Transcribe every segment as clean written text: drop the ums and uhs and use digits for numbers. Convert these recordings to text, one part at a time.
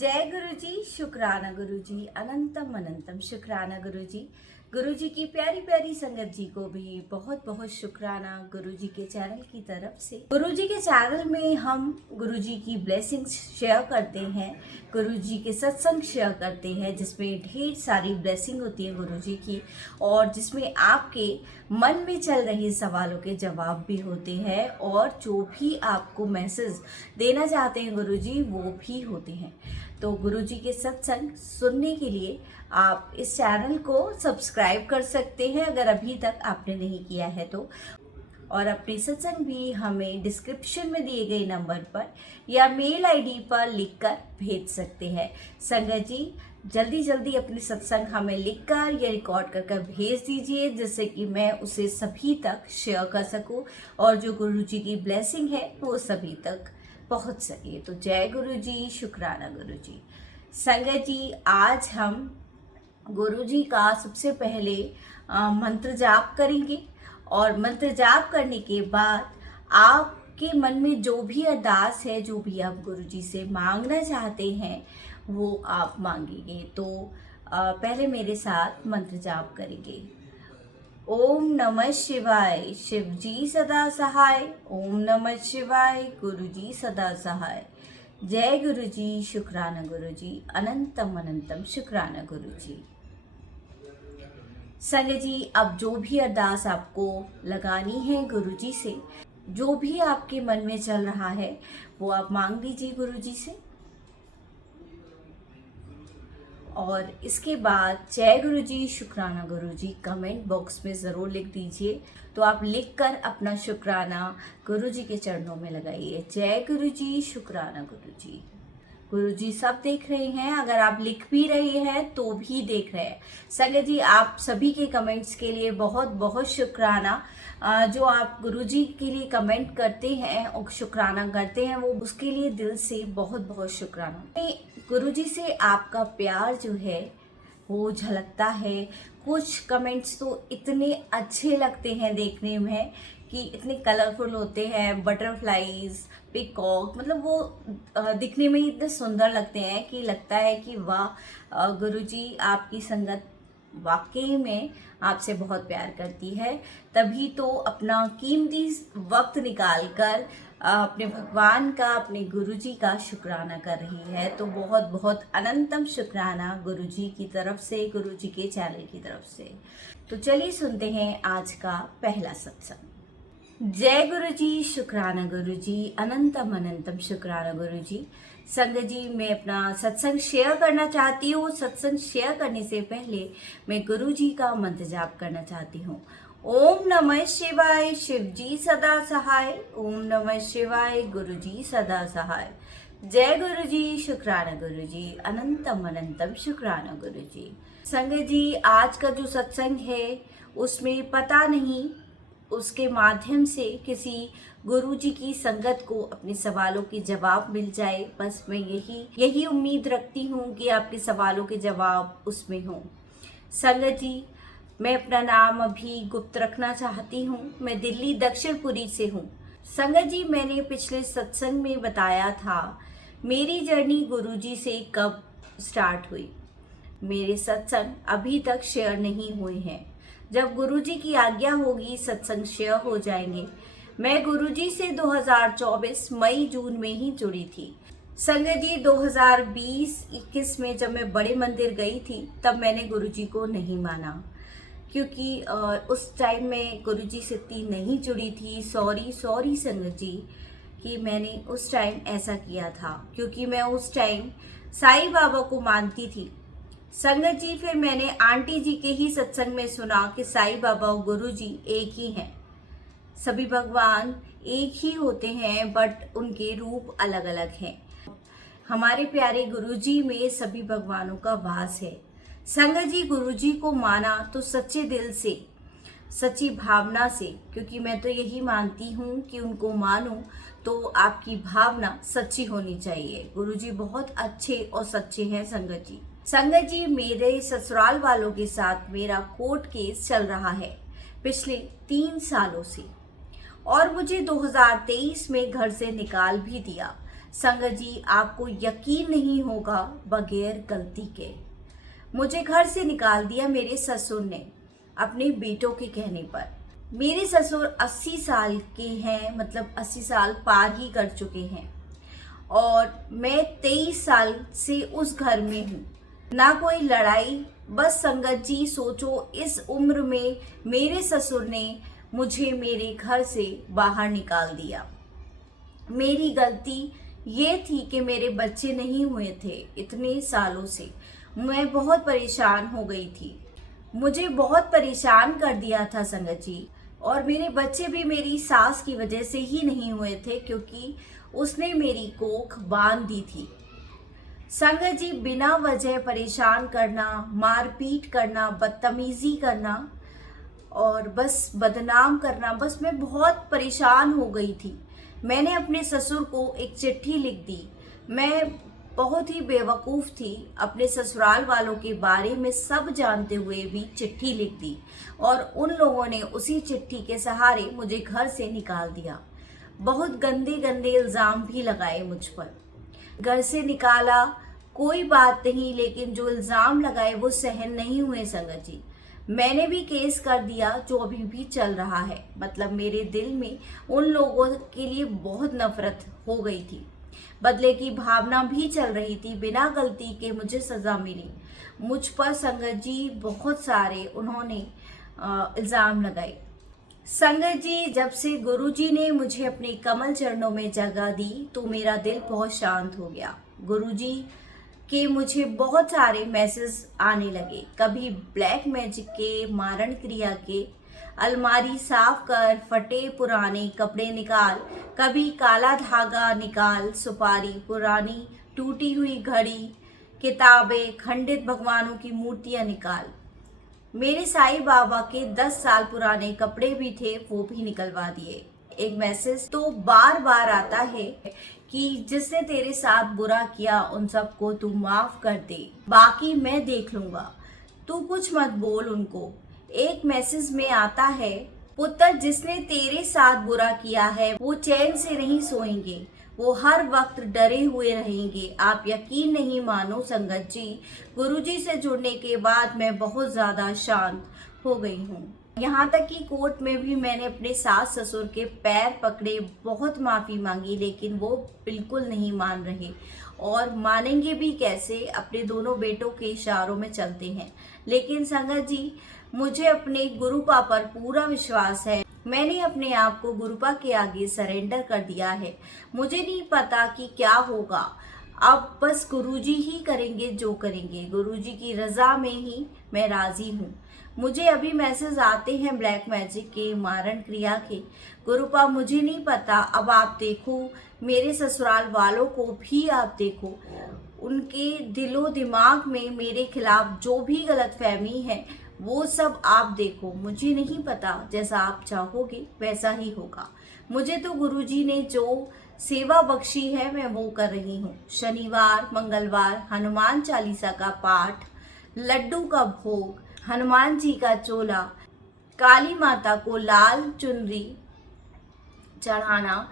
जय गुरु जी, शुक्राना गुरु जी, अनंतम अनंतम शुक्राना गुरु जी। गुरु जी की प्यारी प्यारी संगत जी को भी बहुत बहुत शुक्राना गुरु जी के चैनल की तरफ से। गुरु जी के चैनल में हम गुरु जी की ब्लेसिंग्स शेयर करते हैं, गुरु जी के सत्संग शेयर करते हैं, जिसमें ढेर सारी ब्लेसिंग होती है गुरु जी की, और जिसमें आपके मन में चल रहे सवालों के जवाब भी होते हैं, और जो भी आपको मैसेज देना चाहते हैं गुरु जी वो भी होते हैं। तो गुरु जी के सत्संग सुनने के लिए आप इस चैनल को सब्सक्राइब कर सकते हैं अगर अभी तक आपने नहीं किया है तो, और अपने सत्संग भी हमें डिस्क्रिप्शन में दिए गए नंबर पर या मेल आईडी पर लिखकर भेज सकते हैं। संगत जी जल्दी जल्दी अपने सत्संग हमें लिखकर या रिकॉर्ड कर भेज दीजिए, जिससे कि मैं उसे सभी तक शेयर कर सकूं और जो गुरु जी की ब्लेसिंग है वो सभी तक पहुंच सके। तो जय गुरु जी, शुक्राना गुरु जी। संगत जी आज हम गुरु जी का सबसे पहले मंत्र जाप करेंगे, और मंत्र जाप करने के बाद आपके मन में जो भी अरदास है, जो भी आप गुरु जी से मांगना चाहते हैं वो आप मांगेंगे। तो पहले मेरे साथ मंत्र जाप करेंगे। ओम नमः शिवाय, शिव जी सदा सहाय। ओम नमः शिवाय, गुरु जी सदा सहाय। जय गुरु जी, शुक्राना गुरु जी, अनंतम अनंतम शुक्राना गुरु जी। संगत जी अब जो भी अरदास आपको लगानी है गुरु जी से, जो भी आपके मन में चल रहा है वो आप मांग लीजिए गुरु जी से, और इसके बाद जय गुरु जी, शुक्राना गुरु जी कमेंट बॉक्स में ज़रूर लिख दीजिए। तो आप लिखकर अपना शुक्राना गुरु जी के चरणों में लगाइए। जय गुरु जी, शुक्राना गुरु जी। गुरु जी सब देख रहे हैं, अगर आप लिख भी रहे हैं तो भी देख रहे हैं। संगत जी आप सभी के कमेंट्स के लिए बहुत बहुत शुक्राना। जो आप गुरु जी के लिए कमेंट करते हैं और शुक्राना करते हैं, वो उसके लिए दिल से बहुत बहुत शुक्राना। गुरु जी से आपका प्यार जो है वो झलकता है। कुछ कमेंट्स तो इतने अच्छे लगते हैं देखने में कि इतने कलरफुल होते हैं, बटरफ्लाईज, पिकॉक, मतलब वो दिखने में ही इतने सुंदर लगते हैं कि लगता है कि वाह गुरुजी आपकी संगत वाकई में आपसे बहुत प्यार करती है, तभी तो अपना कीमती वक्त निकाल कर अपने भगवान का, अपने गुरुजी का शुक्राना कर रही है। तो बहुत बहुत अनंतम शुक्राना गुरुजी की तरफ से, गुरुजी के चैनल की तरफ से। तो चलिए सुनते हैं आज का पहला सत्संग। जय गुरु जी, शुक्राना गुरु जी, अनंतम अनंतम शुक्राना गुरु जी। संगत जी मैं अपना सत्संग शेयर करना चाहती हूँ। सत्संग शेयर करने से पहले मैं गुरु जी का मंत्र जाप करना चाहती हूँ। ओम नमः शिवाय, शिव जी सदा सहाय। ओम नमः शिवाय, गुरु जी सदा सहाय। जय गुरु जी, शुक्राना गुरु जी, अनंतम अनंतम शुक्राना गुरु जी। संगत जी आज का जो सत्संग है उसमें पता नहीं उसके माध्यम से किसी गुरु जी की संगत को अपने सवालों के जवाब मिल जाए। बस मैं यही उम्मीद रखती हूँ कि आपके सवालों के जवाब उसमें हों। संगत जी मैं अपना नाम अभी गुप्त रखना चाहती हूँ। मैं दिल्ली दक्षिणपुरी से हूँ। संगत जी मैंने पिछले सत्संग में बताया था मेरी जर्नी गुरु जी से कब स्टार्ट हुई। मेरे सत्संग अभी तक शेयर नहीं हुए हैं। जब गुरुजी की आज्ञा होगी सत्संग शेयर हो जाएंगे। मैं गुरुजी से 2024 मई जून में ही जुड़ी थी। संगत जी 2020-21 में जब मैं बड़े मंदिर गई थी तब मैंने गुरुजी को नहीं माना, क्योंकि उस टाइम में गुरुजी से इतनी नहीं जुड़ी थी। सॉरी संगत जी कि मैंने उस टाइम ऐसा किया था, क्योंकि मैं उस टाइम साईं बाबा को मानती थी। संगत जी फिर मैंने आंटी जी के ही सत्संग में सुना कि साईं बाबा और गुरु जी एक ही हैं। सभी भगवान एक ही होते हैं बट उनके रूप अलग अलग हैं। हमारे प्यारे गुरु जी में सभी भगवानों का वास है। संगत जी गुरु जी को माना तो सच्चे दिल से, सच्ची भावना से, क्योंकि मैं तो यही मानती हूँ कि उनको मानो तो आपकी भावना सच्ची होनी चाहिए। गुरु जी बहुत अच्छे और सच्चे हैं। संगत जी मेरे ससुराल वालों के साथ मेरा कोर्ट केस चल रहा है पिछले 3 सालों से, और मुझे 2023 में घर से निकाल भी दिया। संगत जी, आपको यकीन नहीं होगा, बगैर गलती के मुझे घर से निकाल दिया मेरे ससुर ने, अपने बेटों के कहने पर। मेरे ससुर 80 साल के हैं, मतलब 80 साल पार ही कर चुके हैं, और मैं 23 साल से उस घर में हूँ। ना कोई लड़ाई, बस संगत जी सोचो, इस उम्र में मेरे ससुर ने मुझे मेरे घर से बाहर निकाल दिया। मेरी गलती ये थी कि मेरे बच्चे नहीं हुए थे इतने सालों से। मैं बहुत परेशान हो गई थी, मुझे बहुत परेशान कर दिया था संगत जी। और मेरे बच्चे भी मेरी सास की वजह से ही नहीं हुए थे, क्योंकि उसने मेरी कोख बांध दी थी। संगत जी, बिना वजह परेशान करना, मारपीट करना, बदतमीजी करना और बस बदनाम करना, बस मैं बहुत परेशान हो गई थी। मैंने अपने ससुर को एक चिट्ठी लिख दी। मैं बहुत ही बेवकूफ़ थी, अपने ससुराल वालों के बारे में सब जानते हुए भी चिट्ठी लिख दी, और उन लोगों ने उसी चिट्ठी के सहारे मुझे घर से निकाल दिया। बहुत गंदे गंदे इल्ज़ाम भी लगाए मुझ पर। घर से निकाला कोई बात नहीं, लेकिन जो इल्ज़ाम लगाए वो सहन नहीं हुए संगत जी। मैंने भी केस कर दिया, जो अभी भी चल रहा है। मतलब मेरे दिल में उन लोगों के लिए बहुत नफरत हो गई थी, बदले की भावना भी चल रही थी। बिना गलती के मुझे सज़ा मिली। मुझ पर संगत जी बहुत सारे उन्होंने इल्ज़ाम लगाए। संगत जी, जब से गुरुजी ने मुझे अपने कमल चरणों में जगह दी तो मेरा दिल बहुत शांत हो गया। गुरुजी के मुझे बहुत सारे मैसेज आने लगे, कभी ब्लैक मैजिक के, मारण क्रिया के, अलमारी साफ कर, फटे पुराने कपड़े निकाल, कभी काला धागा निकाल, सुपारी, पुरानी टूटी हुई घड़ी, किताबें, खंडित भगवानों की मूर्तियां निकाल। मेरे साईं बाबा के 10 साल पुराने कपड़े भी थे, वो भी निकलवा दिए। एक मैसेज तो बार बार आता है कि जिसने तेरे साथ बुरा किया उन सबको तू माफ कर दे, बाकी मैं देख लूंगा, तू कुछ मत बोल उनको। एक मैसेज में आता है, पुत्र जिसने तेरे साथ बुरा किया है वो चैन से नहीं सोएंगे, वो हर वक्त डरे हुए रहेंगे। आप यकीन नहीं मानो संगत जी, गुरुजी से जुड़ने के बाद मैं बहुत ज़्यादा शांत हो गई हूँ। यहाँ तक कि कोर्ट में भी मैंने अपने सास ससुर के पैर पकड़े, बहुत माफ़ी मांगी, लेकिन वो बिल्कुल नहीं मान रहे, और मानेंगे भी कैसे, अपने दोनों बेटों के इशारों में चलते हैं। लेकिन संगत जी, मुझे अपने गुरुपा पर पूरा विश्वास है। मैंने अपने आप को गुरुपा के आगे सरेंडर कर दिया है। मुझे नहीं पता कि क्या होगा, अब बस गुरुजी ही करेंगे जो करेंगे। गुरुजी की रजा में ही मैं राजी हूँ। मुझे अभी मैसेज आते हैं ब्लैक मैजिक के, मारण क्रिया के। गुरुपा मुझे नहीं पता, अब आप देखो, मेरे ससुराल वालों को भी आप देखो, उनके दिलो दिमाग में मेरे खिलाफ जो भी गलतफहमी है वो सब आप देखो। मुझे नहीं पता, जैसा आप चाहोगे वैसा ही होगा। मुझे तो गुरुजी ने जो सेवा बख्शी है मैं वो कर रही हूँ। शनिवार मंगलवार हनुमान चालीसा का पाठ, लड्डू का भोग, हनुमान जी का चोला, काली माता को लाल चुनरी चढ़ाना,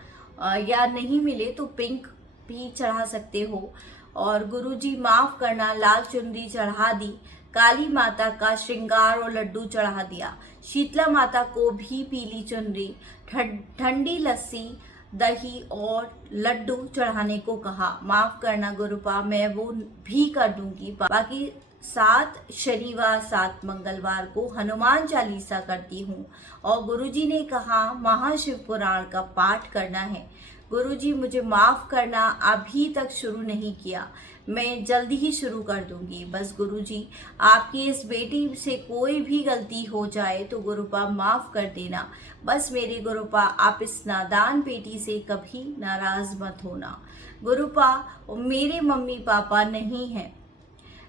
या नहीं मिले तो पिंक भी चढ़ा सकते हो। और गुरुजी माफ़ करना, लाल चुनरी चढ़ा दी, काली माता का श्रृंगार और लड्डू चढ़ा दिया, शीतला माता को भी पीली चुनरी, ठंडी लस्सी, दही और लड्डू चढ़ाने को कहा। माफ़ करना गुरुपा, मैं वो भी कर दूंगी। बाकी 7 शनिवार 7 मंगलवार को हनुमान चालीसा करती हूँ, और गुरुजी ने कहा महाशिव पुराण का पाठ करना है। गुरुजी मुझे माफ़ करना, अभी तक शुरू नहीं किया, मैं जल्दी ही शुरू कर दूंगी। बस गुरुजी, आपकी इस बेटी से कोई भी गलती हो जाए तो गुरुपा माफ़ कर देना। बस मेरे गुरुपा, आप इस नादान बेटी से कभी नाराज़ मत होना। गुरुपा, मेरे मम्मी पापा नहीं हैं,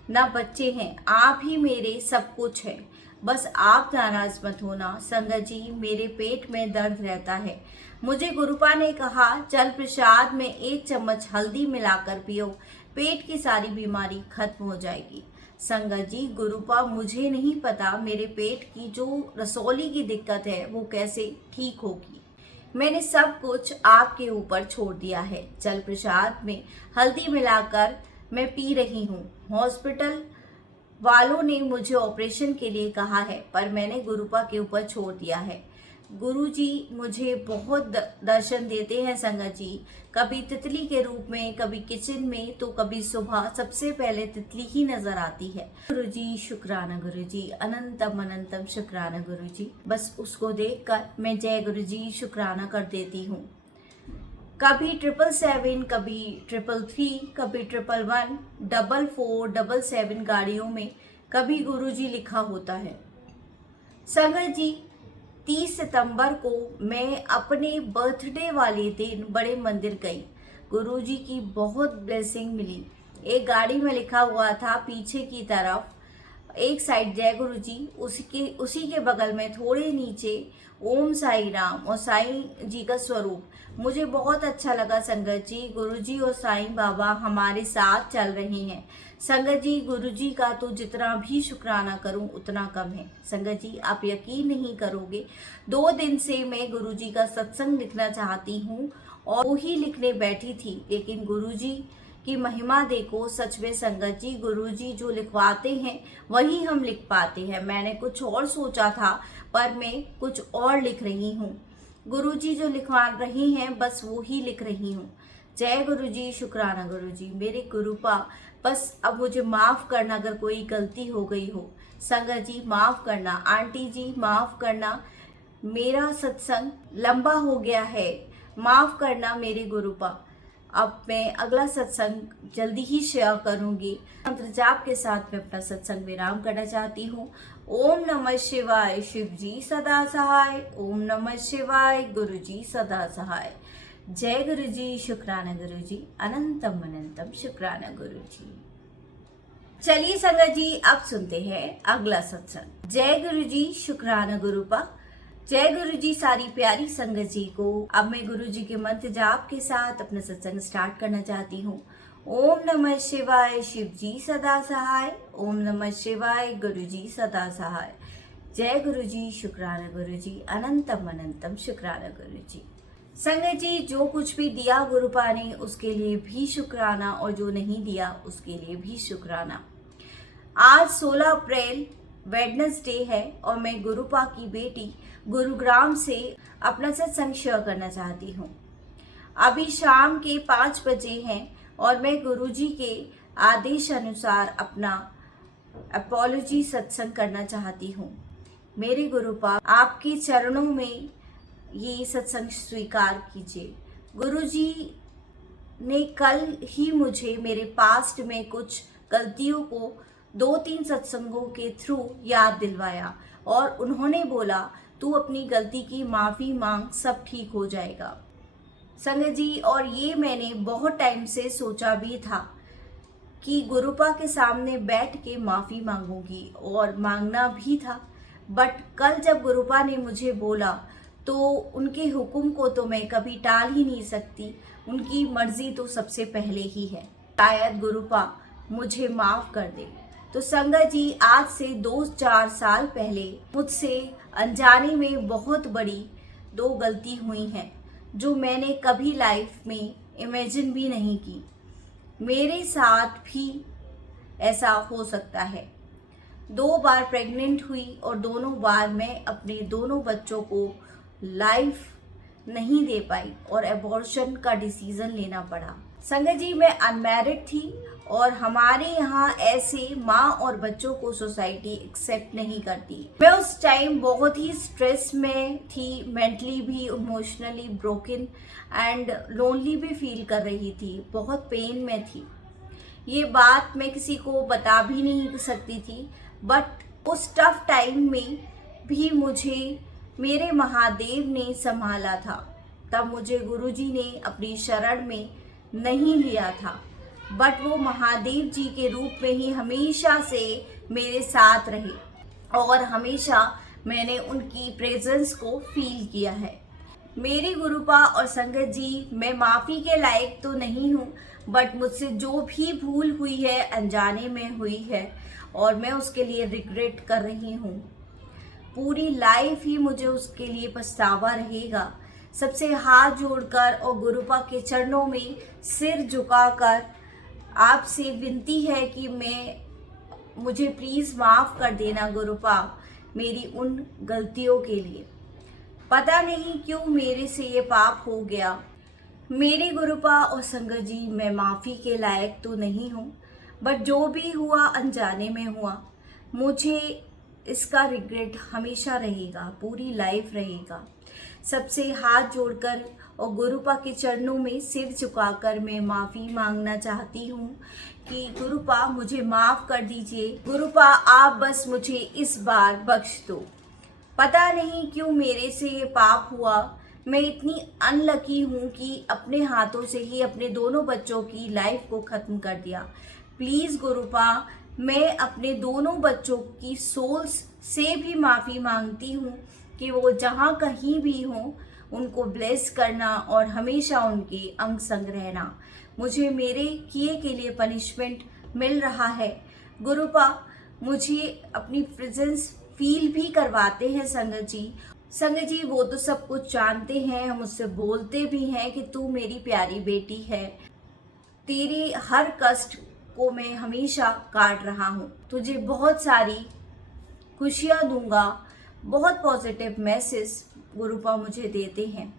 ना बच्चे हैं, आप ही मेरे सब कुछ हैं, बस आप नाराज मत होना। संगत जी, मेरे पेट में दर्द रहता है। मुझे गुरुपा ने कहा जल प्रसाद में 1 चम्मच हल्दी मिलाकर पियो, पेट की सारी बीमारी खत्म हो जाएगी। संगत जी, गुरुपा मुझे नहीं पता मेरे पेट की जो रसौली की दिक्कत है वो कैसे ठीक होगी। मैंने सब कुछ आपके ऊपर छोड़ दिया है। जल प्रसाद में हल्दी मिलाकर मैं पी रही हूँ। हॉस्पिटल वालों ने मुझे ऑपरेशन के लिए कहा है, पर मैंने गुरुपा के ऊपर छोड़ दिया है। गुरुजी मुझे बहुत दर्शन देते हैं संगत जी, कभी तितली के रूप में, कभी किचन में, तो कभी सुबह सबसे पहले तितली ही नजर आती है। गुरुजी शुक्राना गुरुजी, अनंतम अनंतम शुक्राना गुरुजी। बस उसको देखकर मैं जय गुरुजी शुक्राना कर देती हूँ। कभी 777, कभी 333, कभी 111, 44, 77 गाड़ियों में कभी गुरुजी लिखा होता है। संगत जी, 30 सितंबर को मैं अपने बर्थडे वाले दिन बड़े मंदिर गई। गुरुजी की बहुत ब्लेसिंग मिली। एक गाड़ी में लिखा हुआ था पीछे की तरफ, एक साइड जय गुरुजी, उसी के बगल में थोड़े नीचे ओम साई राम और साईं जी का स्वरूप। मुझे बहुत अच्छा लगा संगत जी, गुरुजी और साईं बाबा हमारे साथ चल रहे हैं। संगत जी, गुरुजी का तो जितना भी शुक्राना करूं उतना कम है। संगत जी, आप यकीन नहीं करोगे, 2 दिन से मैं गुरुजी का सत्संग लिखना चाहती हूं और वो ही लिखने बैठी थी, लेकिन गुरुजी की महिमा देखो। सच में संगत जी, गुरुजी जो लिखवाते हैं वही हम लिख पाते हैं। मैंने कुछ और सोचा था, पर मैं कुछ और लिख रही हूँ। गुरुजी जो लिखवा रही हैं बस वो ही लिख रही हूँ। जय गुरुजी शुक्राना गुरुजी, मेरे गुरुपा, बस अब मुझे माफ़ करना अगर कोई गलती हो गई हो। संगत जी माफ़ करना, आंटी जी माफ़ करना, मेरा सत्संग लंबा हो गया है, माफ़ करना मेरे गुरुपा। अब मैं अगला सत्संग जल्दी ही शेयर करूंगी। मंत्र जाप के साथ मैं अपना सत्संग विराम करना चाहती हूँ। ओम नमः शिवाय, शिव जी सदा सहाय। ओम नमः शिवाय, गुरु जी सदा सहाय। जय गुरु जी शुक्राना गुरु जी, अनंतम अनंतम शुक्राना गुरु जी। चलिए संगत जी, अब सुनते हैं अगला सत्संग। जय गुरु जी शुक्राना गुरुपा। जय गुरु जी सारी प्यारी संगत जी को अब मैं गुरु जी के मंत्र जाप के साथ अपना सत्संग स्टार्ट करना चाहती हूँ। ओम नमः शिवाय, शिव जी सदा सहाय। ओम नमः शिवाय, गुरु जी सदा सहाय। जय गुरु जी शुक्राना गुरु जी, अनंतम अनंतम शुक्राना गुरु जी। संगत जी, जो कुछ भी दिया गुरुपा ने उसके लिए भी शुक्राना, और जो नहीं दिया उसके लिए भी शुक्राना। आज 16 अप्रैल वेडनेसडे है और मैं गुरुपा की बेटी गुरुग्राम से अपना सत्संग शेयर करना चाहती हूँ। अभी शाम के 5 बजे हैं और मैं गुरुजी के आदेश अनुसार अपना अपॉलॉजी सत्संग करना चाहती हूँ। मेरे गुरुपा, आपके चरणों में ये सत्संग स्वीकार कीजिए। गुरुजी ने कल ही मुझे मेरे पास्ट में कुछ गलतियों को 2-3 सत्संगों के थ्रू याद दिलवाया और उन्होंने बोला तू अपनी गलती की माफ़ी मांग, सब ठीक हो जाएगा। संगत जी, और ये मैंने बहुत टाइम से सोचा भी था कि गुरुपा के सामने बैठ के माफ़ी मांगूंगी और मांगना भी था, बट कल जब गुरुपा ने मुझे बोला तो उनके हुक्म को तो मैं कभी टाल ही नहीं सकती। उनकी मर्जी तो सबसे पहले ही है। शायद गुरुपा मुझे माफ़ कर दे। तो संगत जी, आज से 2-4 साल पहले मुझसे अनजाने में बहुत बड़ी 2 गलती हुई हैं जो मैंने कभी लाइफ में इमेजिन भी नहीं की। मेरे साथ भी ऐसा हो सकता है। 2 बार प्रेग्नेंट हुई और दोनों बार मैं अपने दोनों बच्चों को लाइफ नहीं दे पाई और एबॉर्शन का डिसीजन लेना पड़ा। संगत जी, मैं अनमैरिड थी और हमारे यहाँ ऐसे माँ और बच्चों को सोसाइटी एक्सेप्ट नहीं करती। मैं उस टाइम बहुत ही स्ट्रेस में थी, मेंटली भी, इमोशनली ब्रोकन एंड लोनली भी फील कर रही थी, बहुत पेन में थी। ये बात मैं किसी को बता भी नहीं सकती थी, बट उस टफ टाइम में भी मुझे मेरे महादेव ने संभाला था। तब मुझे गुरुजी ने अपनी शरण में नहीं लिया था, बट वो महादेव जी के रूप में ही हमेशा से मेरे साथ रहे और हमेशा मैंने उनकी प्रेजेंस को फील किया है। मेरी गुरुपा और संगत जी, मैं माफ़ी के लायक तो नहीं हूँ, बट मुझसे जो भी भूल हुई है अनजाने में हुई है और मैं उसके लिए रिग्रेट कर रही हूँ। पूरी लाइफ ही मुझे उसके लिए पछतावा रहेगा। सबसे हाथ जोड़कर और गुरुपा के चरणों में सिर झुकाकर आपसे विनती है कि मुझे प्लीज़ माफ़ कर देना गुरुपा, मेरी उन गलतियों के लिए। पता नहीं क्यों मेरे से ये पाप हो गया। मेरे गुरुपा और संगत जी, मैं माफ़ी के लायक तो नहीं हूँ, बट जो भी हुआ अनजाने में हुआ। मुझे इसका रिग्रेट हमेशा रहेगा, पूरी लाइफ रहेगा। सबसे हाथ जोड़कर और गुरुपा के चरणों में सिर झुकाकर मैं माफ़ी मांगना चाहती हूँ कि गुरुपा मुझे माफ़ कर दीजिए। गुरुपा आप बस मुझे इस बार बख्श दो। पता नहीं क्यों मेरे से ये पाप हुआ। मैं इतनी अनलकी हूँ कि अपने हाथों से ही अपने दोनों बच्चों की लाइफ को ख़त्म कर दिया। प्लीज़ गुरुपा, मैं अपने दोनों बच्चों की सोल्स से भी माफ़ी मांगती हूँ कि वो जहाँ कहीं भी हों उनको ब्लेस करना और हमेशा उनके अंग संग रहना। मुझे मेरे किए के लिए पनिशमेंट मिल रहा है। गुरुपा मुझे अपनी प्रेजेंस फील भी करवाते हैं संगत जी। संगत जी वो तो सब कुछ जानते हैं, हम उससे बोलते भी हैं कि तू मेरी प्यारी बेटी है, तेरे हर कष्ट को मैं हमेशा काट रहा हूँ, तुझे बहुत सारी खुशियाँ दूंगा। बहुत पॉजिटिव मैसेज गुरुपा मुझे देते हैं।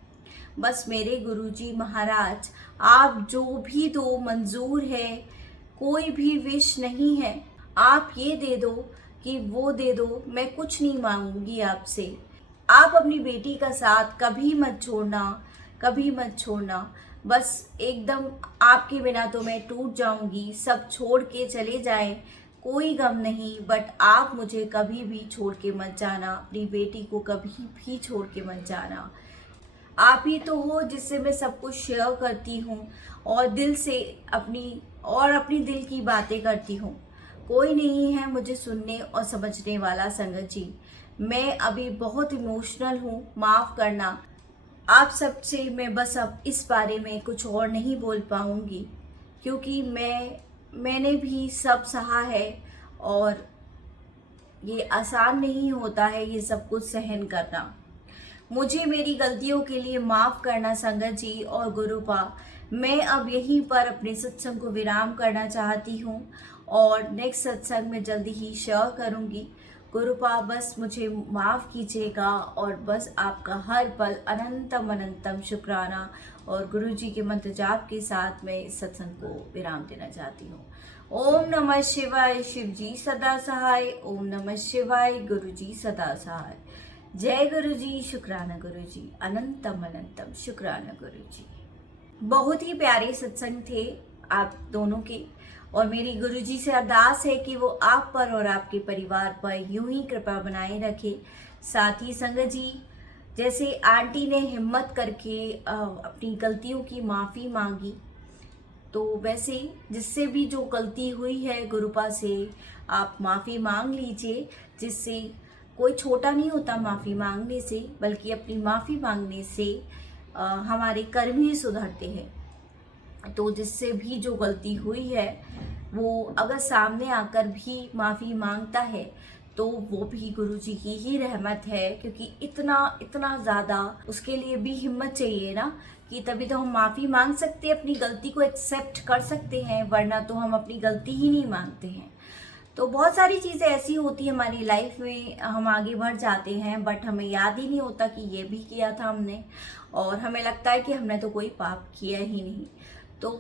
बस मेरे गुरुजी महाराज, आप जो भी दो मंजूर है, कोई भी विश नहीं है। आप ये दे दो कि वो दे दो, मैं कुछ नहीं मांगूंगी आपसे। आप अपनी बेटी का साथ कभी मत छोड़ना, कभी मत छोड़ना। बस एकदम आपके बिना तो मैं टूट जाऊंगी, सब छोड़ के चले जाएं, कोई गम नहीं, बट आप मुझे कभी भी छोड़ के मत जाना, अपनी बेटी को कभी भी छोड़ के मत जाना। आप ही तो हो जिससे मैं सब कुछ शेयर करती हूँ और दिल से अपनी दिल की बातें करती हूँ। कोई नहीं है मुझे सुनने और समझने वाला संगत जी। मैं अभी बहुत इमोशनल हूँ, माफ़ करना। आप सबसे मैं बस अब इस बारे में कुछ और नहीं बोल पाऊँगी, क्योंकि मैंने भी सब सहा है और ये आसान नहीं होता है ये सब कुछ सहन करना। मुझे मेरी गलतियों के लिए माफ़ करना संगत जी और गुरुपा। मैं अब यहीं पर अपने सत्संग को विराम करना चाहती हूँ और नेक्स्ट सत्संग में जल्दी ही शेयर करूँगी। गुरुपा बस मुझे माफ़ कीजिएगा और बस आपका हर पल अनंतम अनंतम शुक्राना और गुरुजी के मंत्र जाप के साथ मैं इस सत्संग को विराम देना चाहती हूँ। ओम नमः शिवाय, शिव जी सदा सहाय। ओम नमः शिवाय, गुरु जी सदा सहाय। जय गुरु जी, शुक्राना गुरु जी, अनंतम अनंतम शुक्राना गुरु जी। बहुत ही प्यारे सत्संग थे आप दोनों के और मेरी गुरु जी से अरदास है कि वो आप पर और आपके परिवार पर यूं ही कृपा बनाए रखे। साथ ही संगत जी, जैसे आंटी ने हिम्मत करके अपनी गलतियों की माफ़ी मांगी, तो वैसे जिससे भी जो गलती हुई है गुरुपा से आप माफ़ी मांग लीजिए। जिससे कोई छोटा नहीं होता माफ़ी मांगने से, बल्कि अपनी माफ़ी मांगने से हमारे कर्म ही सुधरते हैं। तो जिससे भी जो गलती हुई है वो अगर सामने आकर भी माफ़ी मांगता है तो वो भी गुरुजी की ही रहमत है, क्योंकि इतना ज़्यादा उसके लिए भी हिम्मत चाहिए ना, कि तभी तो हम माफ़ी मांग सकते हैं, अपनी गलती को एक्सेप्ट कर सकते हैं, वरना तो हम अपनी गलती ही नहीं मांगते हैं। तो बहुत सारी चीज़ें ऐसी होती है हमारी लाइफ में, हम आगे बढ़ जाते हैं बट हमें याद ही नहीं होता कि ये भी किया था हमने, और हमें लगता है कि हमने तो कोई पाप किया ही नहीं। तो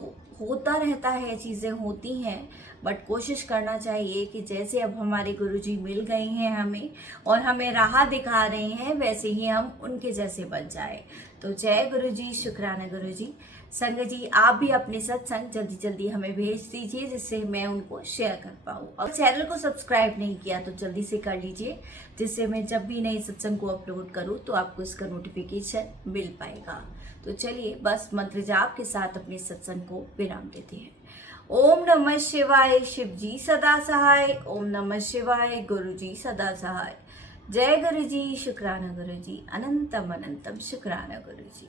होता रहता है, चीज़ें होती हैं, बट कोशिश करना चाहिए कि जैसे अब हमारे गुरुजी मिल गए हैं हमें और हमें राह दिखा रहे हैं, वैसे ही हम उनके जैसे बन जाए। तो जय गुरुजी, शुक्राना गुरुजी। संगत जी आप भी अपने सत्संग जल्दी जल्दी हमें भेज दीजिए, जिससे मैं उनको शेयर कर पाऊँ। और चैनल को सब्सक्राइब नहीं किया तो जल्दी से कर लीजिए, जिससे मैं जब भी नए सत्संग को अपलोड करूँ तो आपको इसका नोटिफिकेशन मिल पाएगा। तो चलिए बस मंत्र जाप के साथ अपने सत्संग को विराम देते हैं। ओम नमः शिवाय, शिव जी सदा सहाय। ओम नमः शिवाय, गुरु जी सदा सहाय। जय गुरु जी, शुक्राना गुरु जी, अनंतम अनंतम शुक्राना गुरु जी।